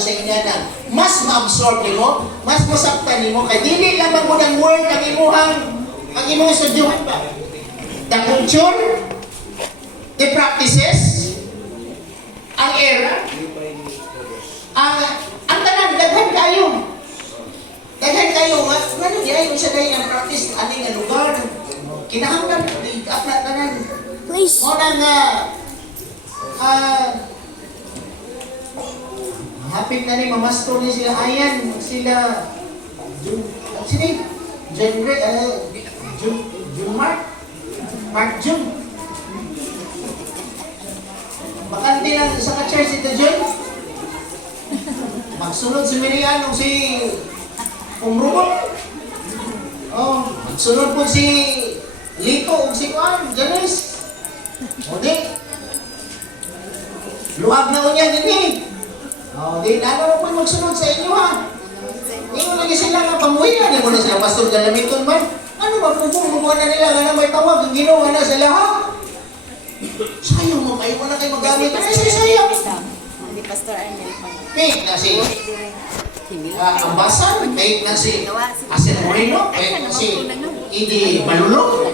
sa inana, mas ma-absorb nimo, mas masaktan nimo kay dili lamang mo ng word ang imong estudyuhan ba. The culture, the practices, ang era, ang tanan, daghan kayo. Daghan kayo, ano diay sa day ang practice, aning nga lugar, kinahanglan, di-up na tanan. Please. O nang, hapit na ni mamastor ni sila Ayan, sila, sino Mark Jun. Bakante lang sa ka-church ito, Jun. Magsunod si Miriam si Umrubot. Oh, magsunod po si Lito o si Juan, Janice. O di. Luwag na unya din. O di, lalo po magsunod sa inyo ha. Hindi mo lagi sila nga pamuhian. Hindi mo na sila Pastor Galamiton man. Ano ba pupumuha na nila nga na may tawag ang ginawa na sa lahat? Sayang mo kayo, wala kayo magamit. Ay, sayang. Hindi Pastor Arnel. Fake na si Ambasan, fake na si Asen Moreno, fake na si Idi Malulong.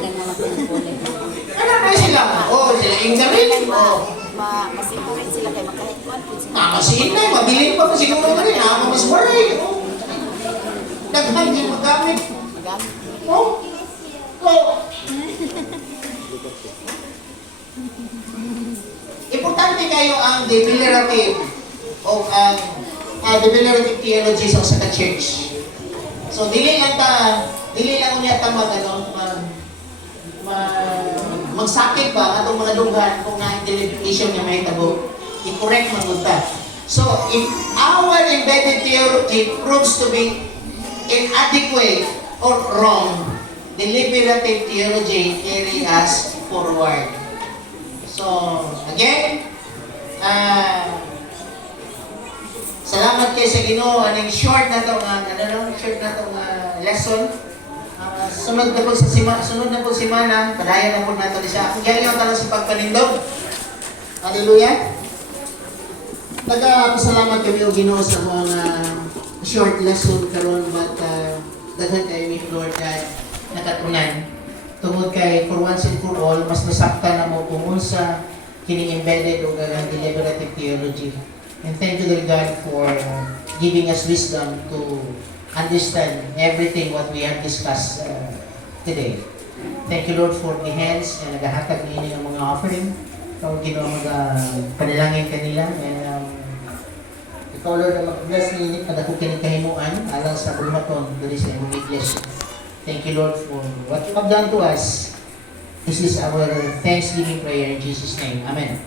Ano na sila? Oh, sila Ingarin. Masikurin sila kay makahikuan po sila. Mamasin na, mabilin pa pa siguro na rin. Mamamis mo rin. Daghan yung magamit. Magamit. Oh. Oh. Importante kayo ang declarative o ang declarative theology sa church. So dili lang unya ta magsakit ba atong mga dunghan kung na interpretation nga mahitabo. I-correct man ta. So if our embedded theology proves to be inadequate or wrong, deliberative theology carry us forward. So, again, salamat kayo sa Ginoo aning short na to lesson. Sunod na po simana, padayon na po nato ni siya. Kung ganyan talang sa pagpanindog. Hallelujah. Nagpasalamat kami o Ginoo sa mga short lesson karon but daghan kayo ni Lord na nakatunan. Tungod kay for once and for all, mas nasaktan na mo kung unsa kining embedded o galang deliberative theology. And thank you, dear God, for giving us wisdom to understand everything what we have discussed today. Thank you, Lord, for the hands and nagahatag niyo ng mga offering. Ikaw, Ginoo, panalangin kanila. And ikaw, Lord, ang mag-bless niyo na kung kinikahimuan alang sa bulmaton dali sa imong iglesia. Thank you, Lord, for what you have done to us. This is our thanksgiving prayer in Jesus' name. Amen.